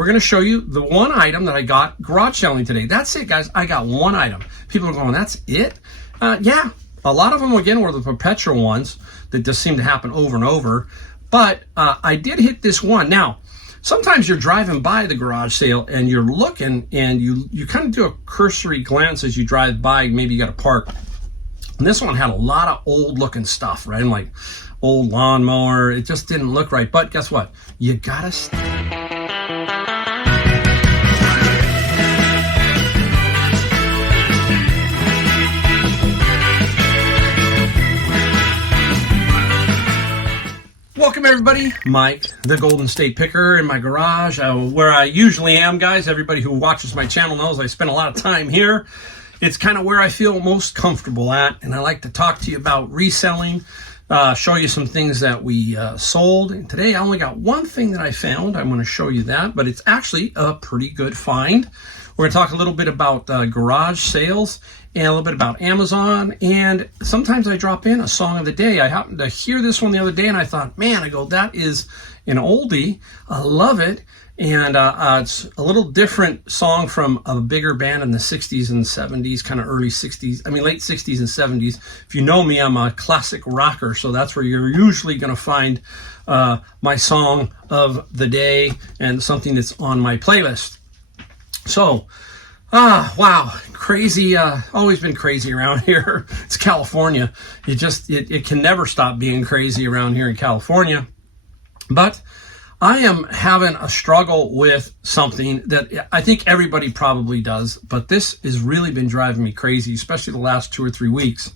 we're going to show you the one item that I got garage selling today. That's it, guys. I got one item. People are going, that's it? Yeah, a lot of them, again, were the perpetual ones that just seem to happen over and over. But I did hit this one. Now, sometimes you're driving by the garage sale and you're looking and you kind of do a cursory glance as you drive by. Maybe you got to park. And this one had a lot of old looking stuff, right? And like old lawnmower. It just didn't look right. But guess what? You got to... Welcome everybody, Mike, the Golden State Picker in my garage, where I usually am, guys. Everybody who watches my channel knows I spend a lot of time here. It's kind of where I feel most comfortable at, and I like to talk to you about reselling, show you some things that we sold. And today I only got one thing that I found. I'm going to show you that, but it's actually a pretty good find. We're going to talk a little bit about garage sales and a little bit about Amazon, and sometimes I drop in a song of the day. I happened to hear this one the other day, and I thought, man, I go, that is an oldie. I love it, and it's a little different song from a bigger band in the 60s and 70s, kind of early 60s, I mean late 60s and 70s. If you know me, I'm a classic rocker, so that's where you're usually going to find my song of the day and something that's on my playlist. So, wow, crazy, always been crazy around here. It's California. It can never stop being crazy around here in California. But I am having a struggle with something that I think everybody probably does, but this has really been driving me crazy, especially the last 2 or 3 weeks.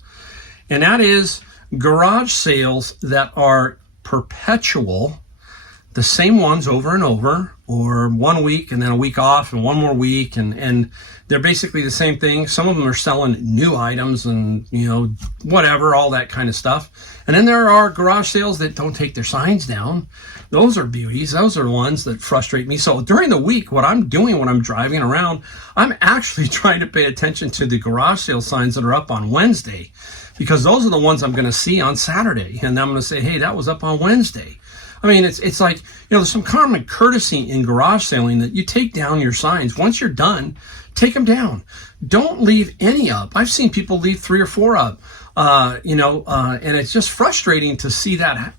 And that is garage sales that are perpetual, the same ones over and over, or 1 week and then a week off and one more week, and they're basically the same thing. Some of them are selling new items and, you know, whatever, all that kind of stuff. And then there are garage sales that don't take their signs down. Those are beauties. Those are ones that frustrate me. So during the week, what I'm doing when I'm driving around, I'm actually trying to pay attention to the garage sale signs that are up on Wednesday, because those are the ones I'm going to see on Saturday. And I'm going to say, hey, that was up on Wednesday. I mean, it's like, you know, there's some common courtesy in garage selling that you take down your signs. Once you're done, take them down. Don't leave any up. I've seen people leave 3 or 4 up, and it's just frustrating to see that.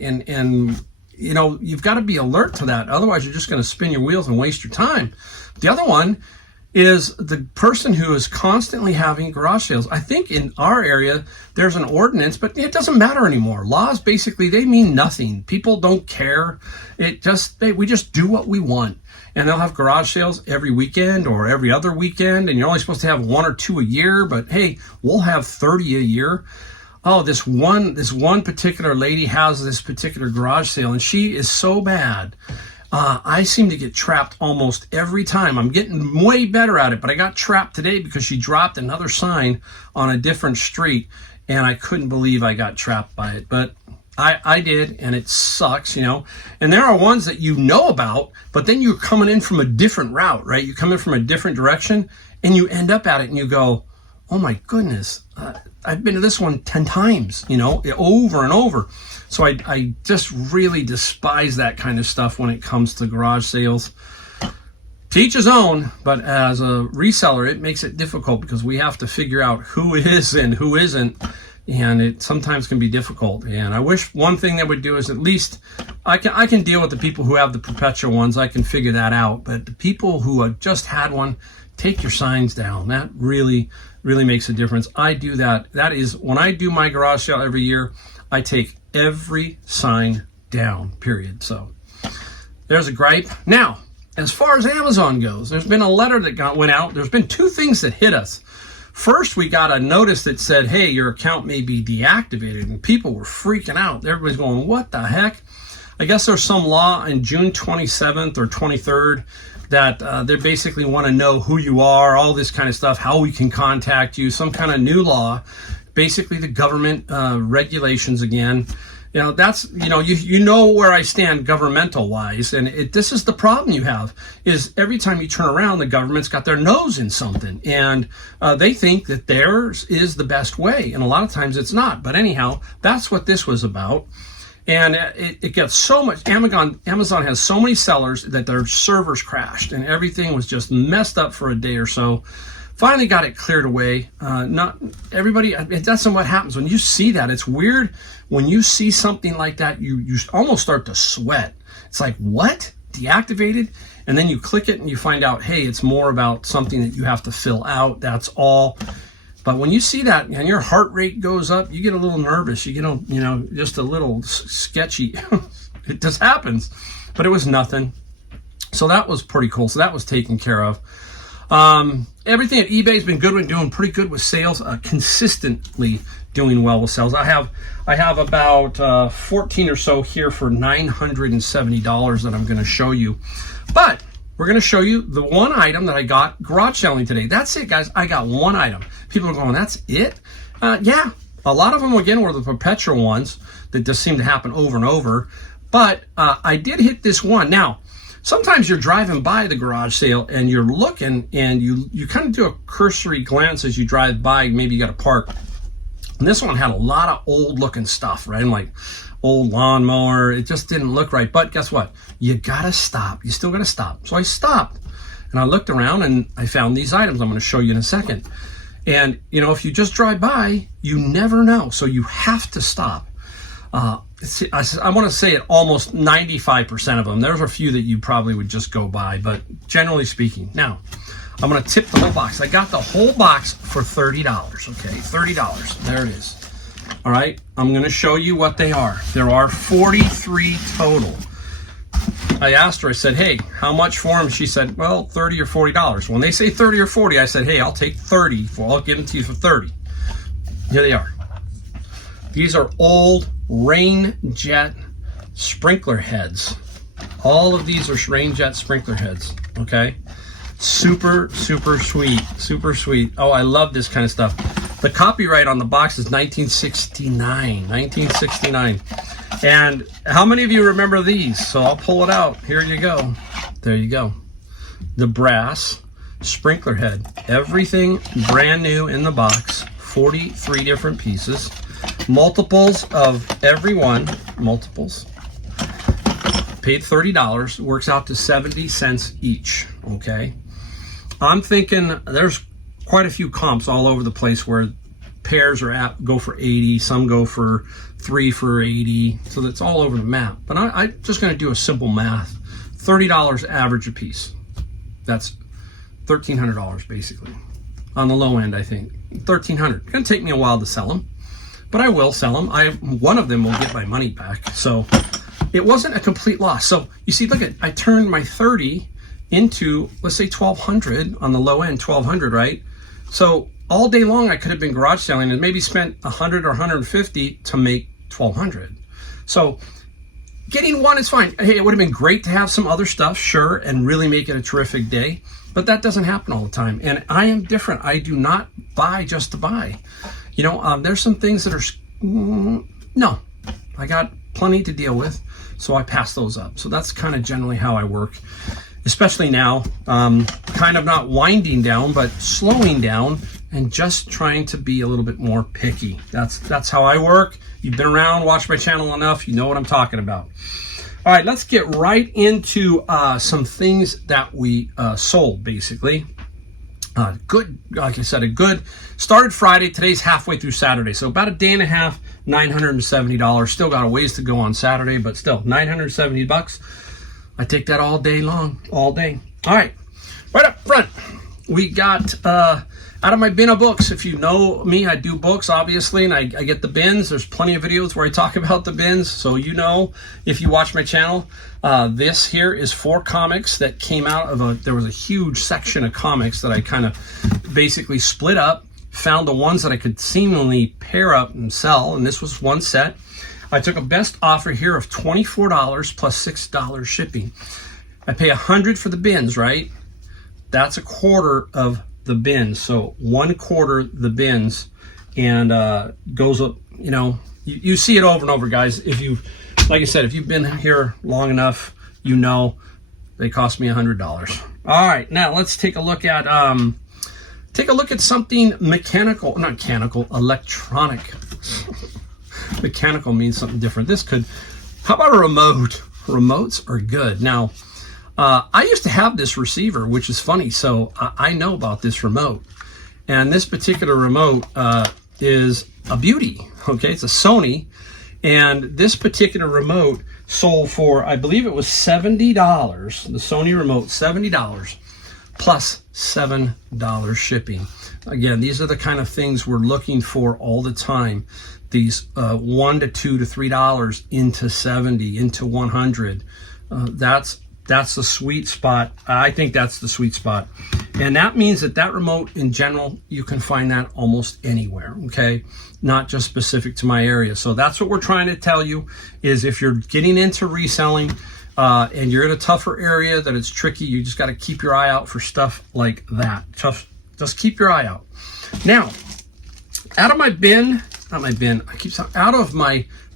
And you know, you've got to be alert to that. Otherwise, you're just going to spin your wheels and waste your time. The other one is the person who is constantly having garage sales. I think in our area, there's an ordinance, but it doesn't matter anymore. Laws, basically, they mean nothing. People don't care. We just do what we want. And they'll have garage sales every weekend or every other weekend, and you're only supposed to have 1 or 2 a year, but hey, we'll have 30 a year. Oh, this one particular lady has this particular garage sale, and she is so bad. I seem to get trapped almost every time. I'm getting way better at it, but I got trapped today because she dropped another sign on a different street, and I couldn't believe I got trapped by it. But I did, and it sucks, you know. And there are ones that you know about, but then you're coming in from a different route, right? You come in from a different direction, and you end up at it, and you go, oh my goodness, I've been to this one 10 times, you know, over and over. So I just really despise that kind of stuff when it comes to garage sales. To each his own, but as a reseller, it makes it difficult because we have to figure out who is and who isn't, and it sometimes can be difficult. And I wish one thing they would do is at least I can deal with the people who have the perpetual ones. I can figure that out. But the people who have just had one, take your signs down. That really makes a difference. I do that. That is, when I do my garage sale every year, I take every sign down, period. So there's a gripe. Now, as far as Amazon goes, there's been a letter that went out. There's been 2 things that hit us. First, we got a notice that said, hey, your account may be deactivated, and people were freaking out. Everybody's going, what the heck? I guess there's some law in June 27th or 23rd that they basically want to know who you are, all this kind of stuff, how we can contact you, some kind of new law, basically the government regulations again. You know, that's, you know where I stand governmental wise, and this is the problem you have, is every time you turn around, the government's got their nose in something, and they think that theirs is the best way, and a lot of times it's not. But anyhow, that's what this was about. And it gets so much. Amazon has so many sellers that their servers crashed and everything was just messed up for a day or so. Finally got it cleared away. Not everybody, that's what happens when you see that. It's weird when you see something like that, you almost start to sweat. It's like, what? Deactivated? And then you click it and you find out, hey, it's more about something that you have to fill out. That's all. But when you see that and your heart rate goes up, you get a little nervous. You get, just a little sketchy. It just happens. But it was nothing. So that was pretty cool. So that was taken care of. Everything at eBay has been good. We're doing pretty good with sales, consistently doing well with sales. I have about 14 or so here for $970 that I'm going to show you. But we're going to show you the one item that I got garage selling today. That's it, guys. I got one item. People are going, that's it? Yeah. A lot of them, again, were the perpetual ones that just seem to happen over and over. But I did hit this one. Now, sometimes you're driving by the garage sale and you're looking and you kind of do a cursory glance as you drive by. Maybe you got to park. And this one had a lot of old looking stuff, right? I'm like, old lawnmower. It just didn't look right. But guess what? You got to stop. You still got to stop. So I stopped and I looked around and I found these items I'm going to show you in a second. And, if you just drive by, you never know. So you have to stop. I want to say it almost 95% of them. There's a few that you probably would just go by, but generally speaking. Now, I'm going to tip the whole box. I got the whole box for $30, okay? $30. There it is. All right, I'm going to show you what they are. There are 43 total. I asked her, I said, hey, how much for them? She said, well, $30 or $40. When they say 30 or 40, I said, hey, I'll take 30. I'll give them to you for 30. Here they are. These are old rain jet sprinkler heads. All of these are rain jet sprinkler heads, okay? Super, super sweet, super sweet. Oh, I love this kind of stuff. The copyright on the box is 1969. And how many of you remember these? So I'll pull it out. Here you go. There you go. The brass sprinkler head. Everything brand new in the box. 43 different pieces. Multiples of every one. Multiples. Paid $30. Works out to 70 cents each. Okay. I'm thinking there's quite a few comps all over the place where pairs go for 80. Some go for 3 for 80. So that's all over the map. But I'm just going to do a simple math. $30 average a piece. That's $1,300 basically. On the low end, I think. $1,300. It's going to take me a while to sell them. But I will sell them. One of them will get my money back. So it wasn't a complete loss. So you see, look I turned my 30 into, let's say, 1,200 on the low end, 1,200, right? So all day long I could have been garage selling and maybe spent 100 or 150 to make 1,200. So getting one is fine. Hey, it would have been great to have some other stuff, sure, and really make it a terrific day. But that doesn't happen all the time. And I am different. I do not buy just to buy. There's some things that are, no, I got plenty to deal with. So I pass those up. So that's kind of generally how I work, especially now, kind of not winding down, but slowing down and just trying to be a little bit more picky. That's how I work. You've been around, watched my channel enough, you know what I'm talking about. All right, let's get right into some things that we sold, basically. Good, like I said, a good, started Friday, today's halfway through Saturday. So about a day and a half, $970. Still got a ways to go on Saturday, but still, $970. I take that all day long, all day. All right, right up front, we got out of my bin of books. If you know me, I do books, obviously, and I get the bins. There's plenty of videos where I talk about the bins, so if you watch my channel. This here is 4 comics that came out of there was a huge section of comics that I kind of basically split up, found the ones that I could seemingly pair up and sell, and this was one set. I took a best offer here of $24 plus $6 shipping. I pay $100 for the bins, right? That's a quarter of the bins. So 1/4 the bins, and goes up, you see it over and over, guys. Like I said, if you've been here long enough, they cost me $100. All right, now let's take a look at something electronic. Mechanical means something different. This could How about a remote? Remotes are good. Now, I used to have this receiver, which is funny. So I know about this remote. And this particular remote is a beauty. Okay, it's a Sony. And this particular remote sold for, I believe it was $70. The Sony remote, $70 plus $7 shipping. Again, these are the kind of things we're looking for all the time. These $1 to $2 to $3 into 70, into 100. That's the sweet spot. I think that's the sweet spot. And that means that remote in general, you can find that almost anywhere, okay? Not just specific to my area. So that's what we're trying to tell you is if you're getting into reselling and you're in a tougher area that it's tricky, you just got to keep your eye out for stuff like that. Just keep your eye out. Now, out of my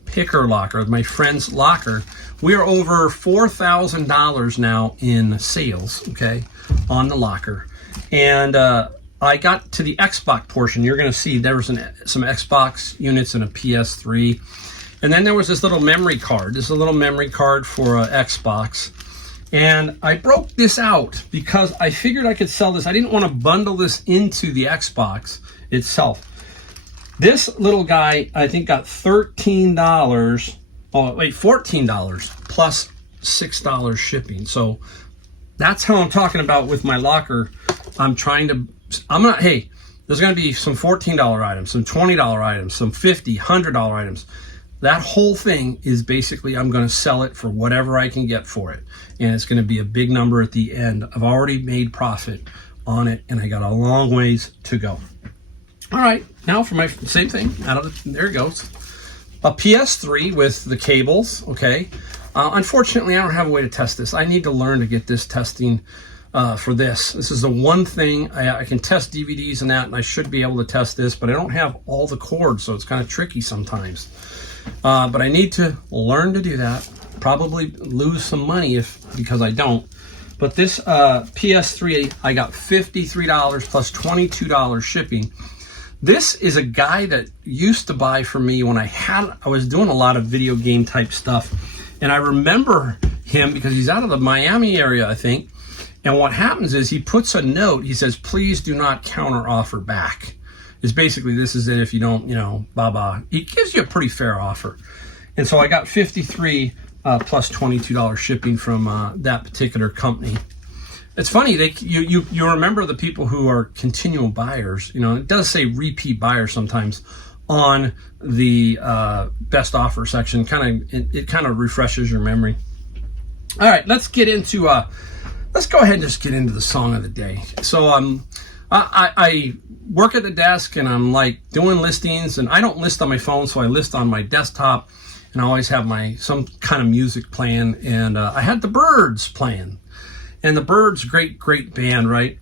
picker locker, my friend's locker, we are over $4,000 now in sales, okay, on the locker. And I got to the Xbox portion. You're going to see there was some Xbox units and a PS3. And then there was this little memory card. This is a little memory card for Xbox. And I broke this out because I figured I could sell this. I didn't want to bundle this into the Xbox itself. This little guy, I think, got $14 plus $6 shipping. So that's how I'm talking about with my locker. Hey, there's going to be some $14 items, some $20 items, some $50, $100 items. That whole thing is basically I'm going to sell it for whatever I can get for it. And it's going to be a big number at the end. I've already made profit on it, and I got a long ways to go. All right, now for my same thing. There it goes. A PS3 with the cables, okay. Unfortunately, I don't have a way to test this. I need to learn to get this testing for this. This is the one thing. I can test DVDs and that, and I should be able to test this, but I don't have all the cords, so it's kind of tricky sometimes. But I need to learn to do that. Probably lose some money because I don't. But this PS3, I got $53 plus $22 shipping. This is a guy that used to buy for me when I was doing a lot of video game type stuff. And I remember him because he's out of the Miami area, I think. And what happens is he puts a note. He says, please do not counter offer back. It's basically, this is it if you don't, blah. He gives you a pretty fair offer. And so I got $53 plus $22 shipping from that particular company. It's funny, you remember the people who are continual buyers. It does say repeat buyers sometimes on the best offer section. It kind of refreshes your memory. All right, let's go ahead and just get into the song of the day. So I work at the desk and I'm like doing listings, and I don't list on my phone, so I list on my desktop, and I always have some kind of music playing, and I had the Byrds playing. And the Byrds, great band, right?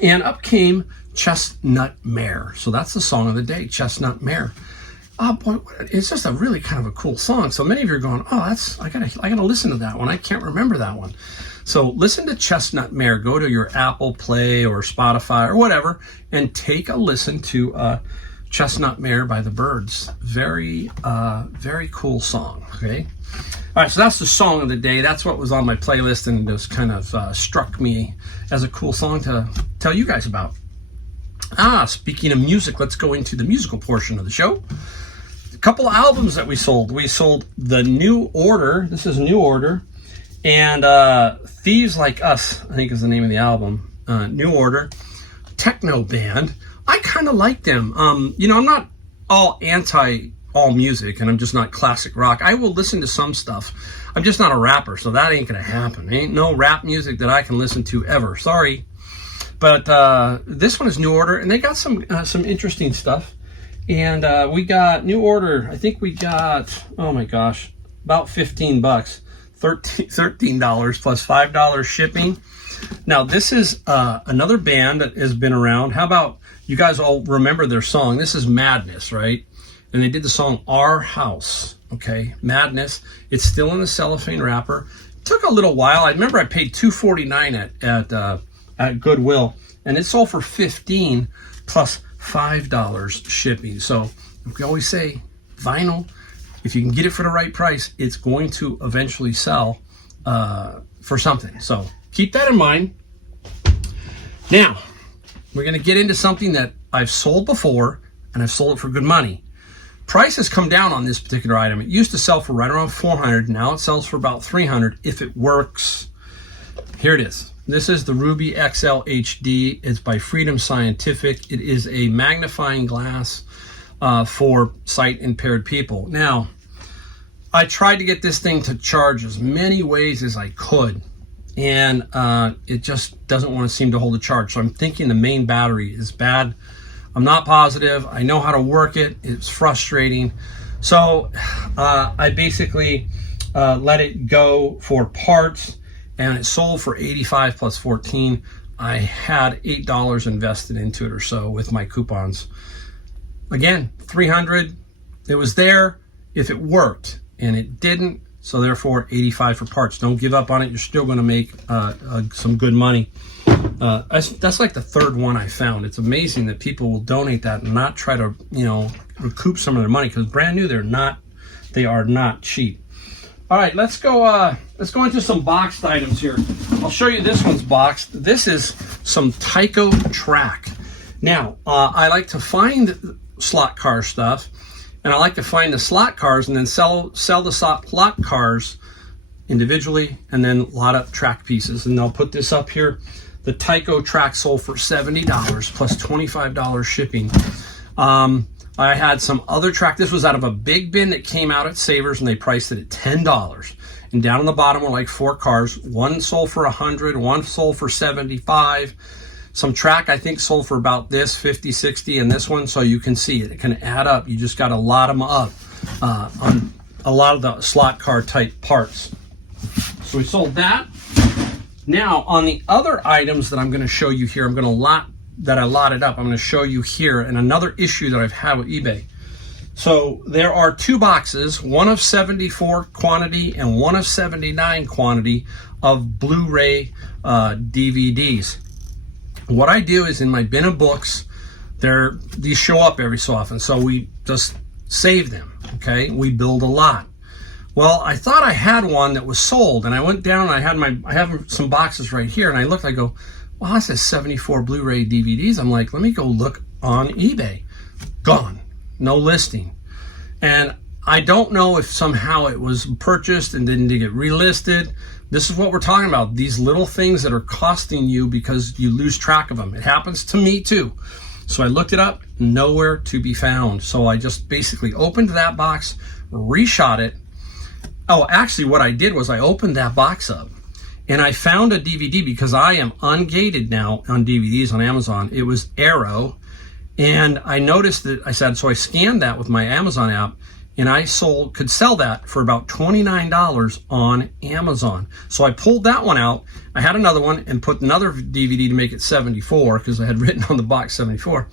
And up came Chestnut Mare. So that's the song of the day, Chestnut Mare. Oh boy, it's just a really kind of a cool song. So many of you are going, I gotta listen to that one. I can't remember that one. So listen to Chestnut Mare. Go to your Apple Play or Spotify or whatever, and take a listen to Chestnut Mare by the Byrds. Very cool song. Okay. All right, so that's the song of the day. That's what was on my playlist and just kind of struck me as a cool song to tell you guys about. Speaking of music, let's go into the musical portion of the show. A couple of albums that we sold. We sold the New Order. This is New Order. And Thieves Like Us, I think is the name of the album. New Order. Techno band. I kind of like them. I'm not all anti all music, and I'm just not classic rock. I will listen to some stuff. I'm just not a rapper, so that ain't gonna happen. Ain't no rap music that I can listen to ever. Sorry. But this one is New Order, and they got some interesting stuff. And we got New Order. I think we got, oh my gosh, about $15, $13 plus $5 shipping. Now this is another band that has been around. How about you guys all remember their song? This is Madness, right? And they did the song Our House, okay? Madness. It's still in the cellophane wrapper. It took a little while. I remember I paid $2.49 at Goodwill, and it sold for $15 plus $5 shipping. So we always say vinyl, if you can get it for the right price, it's going to eventually sell for something. So keep that in mind. Now, we're going to get into something that I've sold before, and I've sold it for good money. Price has come down on this particular item. It used to sell for right around $400. Now it sells for about $300 if it works. Here it is. This is the Ruby XL HD. It's by Freedom Scientific. It is a magnifying glass for sight impaired people. Now, I tried to get this thing to charge as many ways as I could, and it just doesn't want to seem to hold a charge. So I'm thinking the main battery is bad. I'm not positive. I know how to work it. It's frustrating. So I basically let it go for parts, and it sold for $85 plus $14. I had $8 invested into it or so with my coupons. Again, $300. It was there if it worked, and it didn't. So therefore, $85 for parts. Don't give up on it. You're still going to make some good money. That's like the third one I found. It's amazing that people will donate that and not try to, recoup some of their money, because brand new, they are not cheap. All right, let's go into some boxed items here. I'll show you this one's boxed. This is some Tycho Track. Now, I like to find slot car stuff, and I like to find the slot cars and then sell the slot cars individually, and then a lot of track pieces. And I'll put this up here. The Tycho Track sold for $70 plus $25 shipping. I had some other track. This was out of a big bin that came out at Savers, and they priced it at $10. And down on the bottom were like 4 cars. One sold for $100, one sold for $75. Some track, I think, sold for about this, 50, 60, and this one. So you can see it. It can add up. You just got to lot them up on a lot of the slot car type parts. So we sold that. Now, on the other items that I'm going to show you here, I lotted up, I'm going to show you here, and another issue that I've had with eBay. So there are 2 boxes, one of 74 quantity and one of 79 quantity of Bluray DVDs. What I do is in my bin of books, these show up every so often, so we just save them, okay? We build a lot. Well, I thought I had one that was sold, and I went down and I have some boxes right here, and I looked, I go, well, that says 74 Blu-ray DVDs. I'm like, let me go look on eBay. Gone. No listing. And I don't know if somehow it was purchased and didn't get relisted. This is what we're talking about. These little things that are costing you because you lose track of them. It happens to me too. So I looked it up, nowhere to be found. So I just basically opened that box, reshot it. Oh, actually what I did was I opened that box up and I found a DVD, because I am ungated now on DVDs on Amazon. It was Arrow, and I noticed that so I scanned that with my Amazon app, and I could sell that for about $29 on Amazon. So I pulled that one out. I had another one and put another DVD to make it 74, because I had written on the box 74,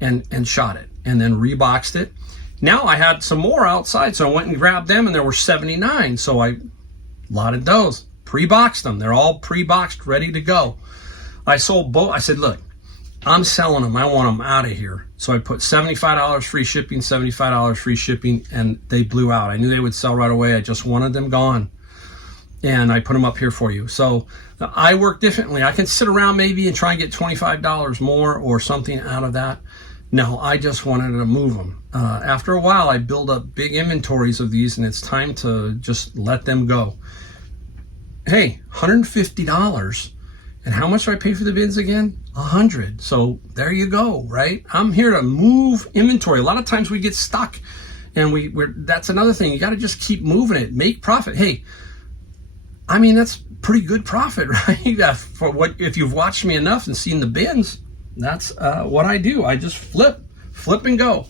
and shot it, and then reboxed it. Now I had some more outside, so I went and grabbed them, and there were 79. So I lotted those, pre-boxed them. They're all pre-boxed, ready to go. I sold both. I said, look, I'm selling them. I want them out of here. So I put $75 free shipping, $75 free shipping, and they blew out. I knew they would sell right away. I just wanted them gone. And I put them up here for you. So I work differently. I can sit around maybe and try and get $25 more or something out of that. No, I just wanted to move them. After a while, I build up big inventories of these, and it's time to just let them go. Hey, $150. And how much do I pay for the bins again? $100. So there you go, right? I'm here to move inventory. A lot of times we get stuck, and that's another thing. You got to just keep moving it, make profit. Hey, I mean, that's pretty good profit, right? For what, if you've watched me enough and seen the bins, that's what I do. I just flip and go.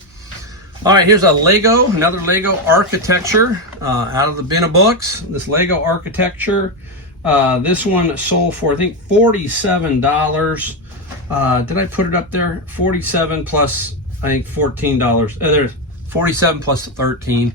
All right, here's another Lego architecture out of the bin of books. This Lego architecture, this one sold for, I think, $47. Did I put it up there? 47 plus, I think, $14. There's 47 plus 13.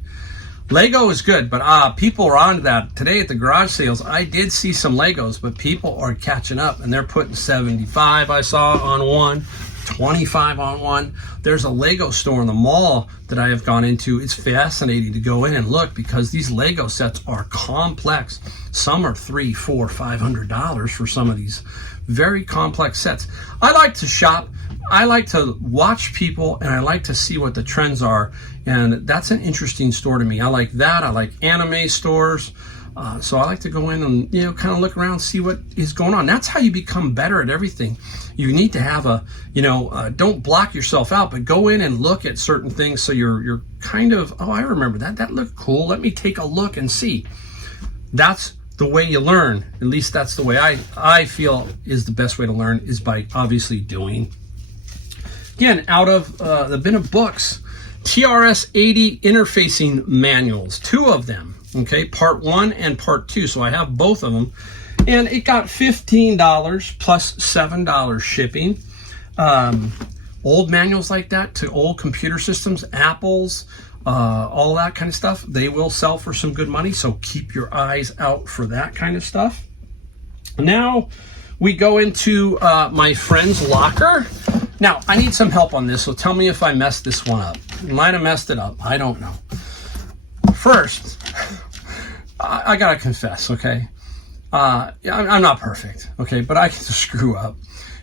Lego is good, but people are on that. Today at the garage sales, I did see some Legos, but people are catching up, and they're putting 75, I saw on one, $25 on one. There's a Lego store in the mall that I have gone into. It's fascinating to go in and look because these Lego sets are complex. Some are $300, $400, $500 for some of these very complex sets. I like to shop. I like to watch people, and I like to see what the trends are, and that's an interesting store to me. I like that. I like anime stores. So I like to go in and, kind of look around, see what is going on. That's how you become better at everything. You need to have don't block yourself out, but go in and look at certain things so you're kind of, oh, I remember that. That looked cool. Let me take a look and see. That's the way you learn. At least that's the way I feel is the best way to learn, is by obviously doing. Again, out of the bin of books, TRS-80 interfacing manuals, 2 of them. Okay, part 1 and part 2. So I have both of them. And it got $15 plus $7 shipping. Old manuals like that to old computer systems, Apples, all that kind of stuff, they will sell for some good money. So keep your eyes out for that kind of stuff. Now we go into my friend's locker. Now, I need some help on this, so tell me if I messed this one up. I might have messed it up. I don't know. First, I gotta confess, okay? I'm not perfect, okay? But I can screw up.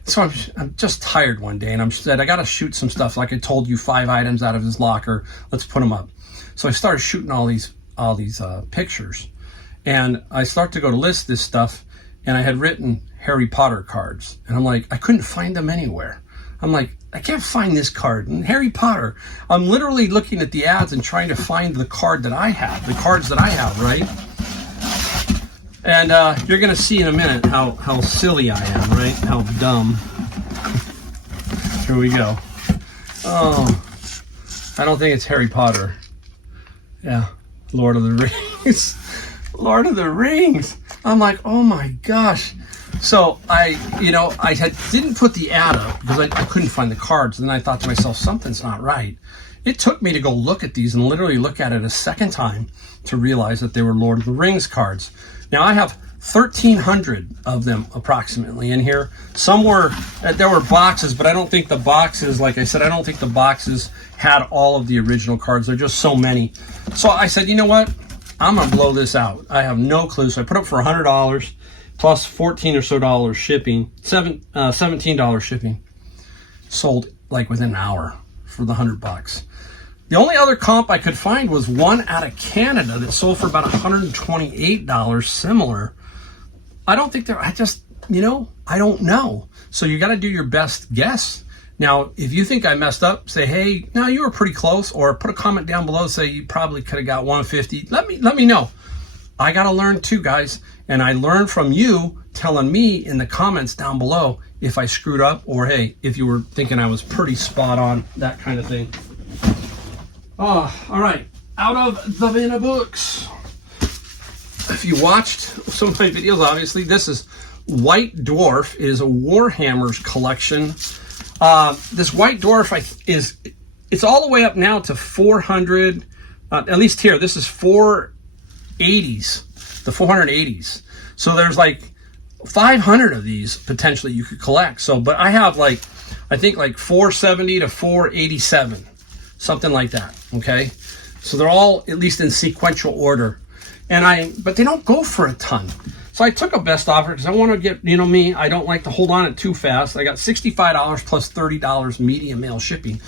So I'm just tired one day, and I'm said I gotta shoot some stuff. Like I told you, 5 items out of his locker. Let's put them up. So I started shooting all these pictures, and I start to go to list this stuff, and I had written Harry Potter cards, and I'm like, I couldn't find them anywhere. I'm like, I can't find this card. And Harry Potter, I'm literally looking at the ads and trying to find the card that I have, the cards that I have, right? And you're going to see in a minute how silly I am, right? How dumb. Here we go. Oh, I don't think it's Harry Potter. Yeah, Lord of the Rings. Lord of the Rings. I'm like, oh my gosh. So I didn't put the ad up because I couldn't find the cards. And then I thought to myself, something's not right. It took me to go look at these and literally look at it a second time to realize that they were Lord of the Rings cards. Now I have 1,300 of them approximately in here. There were boxes, but I don't think the boxes, like I said, I don't think the boxes had all of the original cards. There are just so many. So I said, you know what? I'm going to blow this out. I have no clue. So I put up for $100. Plus $14 or so shipping, $17 shipping. Sold like within an hour for the $100. The only other comp I could find was one out of Canada that sold for about $128, similar. I don't think I don't know. So you got to do your best guess. Now, if you think I messed up, say, hey, no, you were pretty close, or put a comment down below, say you probably could have got 150. Let me know. I got to learn too, guys. And I learned from you telling me in the comments down below if I screwed up, or hey, if you were thinking I was pretty spot on, that kind of thing. Oh, all right. Out of the bin of books. If you watched some of my videos, obviously, this is White Dwarf. It is a Warhammer's collection. This White Dwarf it's all the way up now to 400, at least here, this is 480s. The 480s. So there's like 500 of these potentially you could collect. So, but I have I think 470 to 487, something like that. Okay. So they're all at least in sequential order, but they don't go for a ton. So I took a best offer because I want to get, me, I don't like to hold on it too fast. I got $65 plus $30 media mail shipping.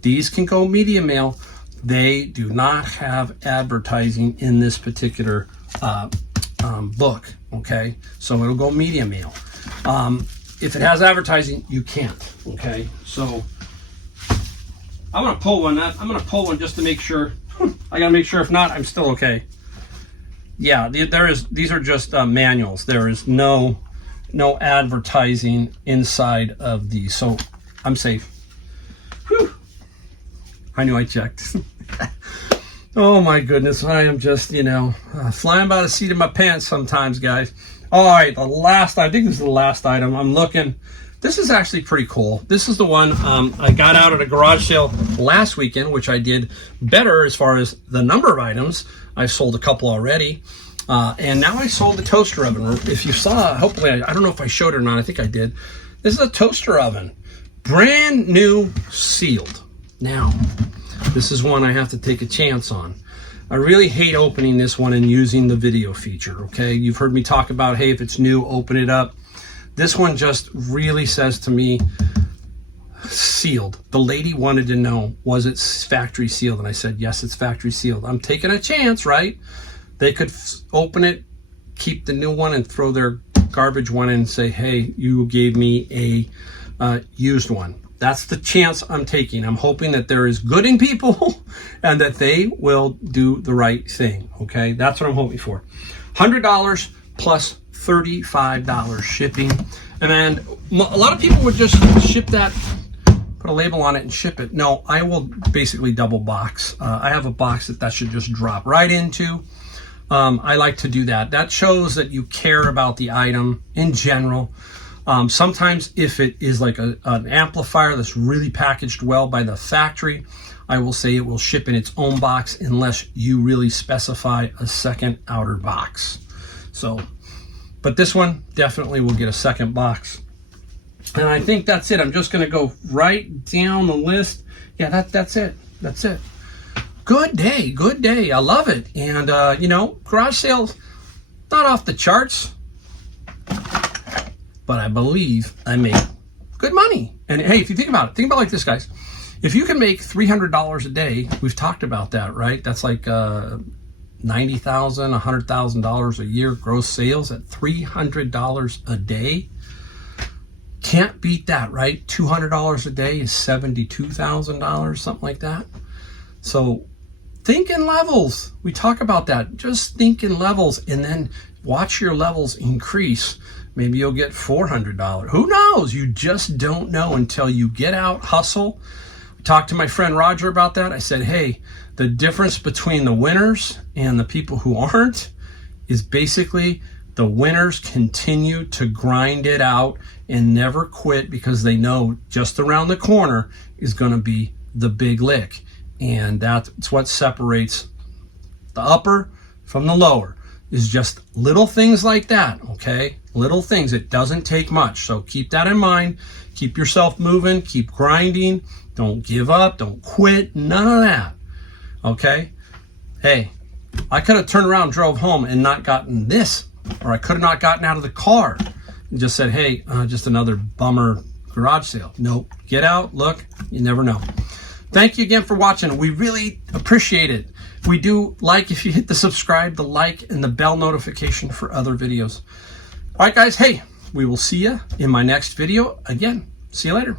These can go media mail. They do not have advertising in this particular book, okay? So it'll go media mail. If it has advertising, you can't, okay? So I'm gonna pull one just to make sure. I gotta make sure. If not, I'm still okay. Yeah, these are just manuals. There is no advertising inside of these, so I'm safe. Whew. I knew I checked. Oh my goodness, I am just, flying by the seat of my pants sometimes, guys. All right, I think this is the last item. I'm looking. This is actually pretty cool. This is the one I got out at a garage sale last weekend, which I did better as far as the number of items. I've sold a couple already. And now I sold the toaster oven. If you saw, hopefully, I don't know if I showed it or not. I think I did. This is a toaster oven. brand new sealed. Now, this is one I have to take a chance on. I really hate opening this one and using the video feature, okay? You've heard me talk about, hey, if it's new, open it up. This one just really says to me, sealed. The lady wanted to know, was it factory sealed? And I said, yes, it's factory sealed. I'm taking a chance, right? They could open it, keep the new one, and throw their garbage one in and say, hey, you gave me a used one. That's the chance I'm taking. I'm hoping that there is good in people and that they will do the right thing, okay? That's what I'm hoping for. $100 plus $35 shipping. And then a lot of people would just ship that, put a label on it and ship it. No, I will basically double box. I have a box that should just drop right into. I like to do that. That shows that you care about the item in general. Sometimes if it is like an amplifier that's really packaged well by the factory, I will say it will ship in its own box unless you really specify a second outer box. So, but this one definitely will get a second box. And I think that's it. I'm just going to go right down the list. Yeah, that's it. That's it. Good day. Good day. I love it. And, you know, garage sales, not off the charts, but I believe I make good money. And hey, if you think about it like this, guys. If you can make $300 a day, we've talked about that, right? That's like $90,000, $100,000 a year gross sales at $300 a day. Can't beat that, right? $200 a day is $72,000, something like that. So think in levels. We talk about that. Just think in levels and then watch your levels increase. Maybe you'll get $400. Who knows? You just don't know until you get out, hustle. I talked to my friend Roger about that. I said, hey, the difference between the winners and the people who aren't is basically the winners continue to grind it out and never quit because they know just around the corner is going to be the big lick. And that's what separates the upper from the lower, is just little things like that, okay? Little things. It doesn't take much. So keep that in mind. Keep yourself moving. Keep grinding. Don't give up. Don't quit. None of that, okay? Hey, I could have turned around, drove home, and not gotten this. Or I could have not gotten out of the car and just said, hey, just another bummer garage sale. Nope. Get out. Look. You never know. Thank you again for watching. We really appreciate it. We do like if you hit the subscribe, the like, and the bell notification for other videos. All right, guys. Hey, we will see you in my next video. Again, see you later.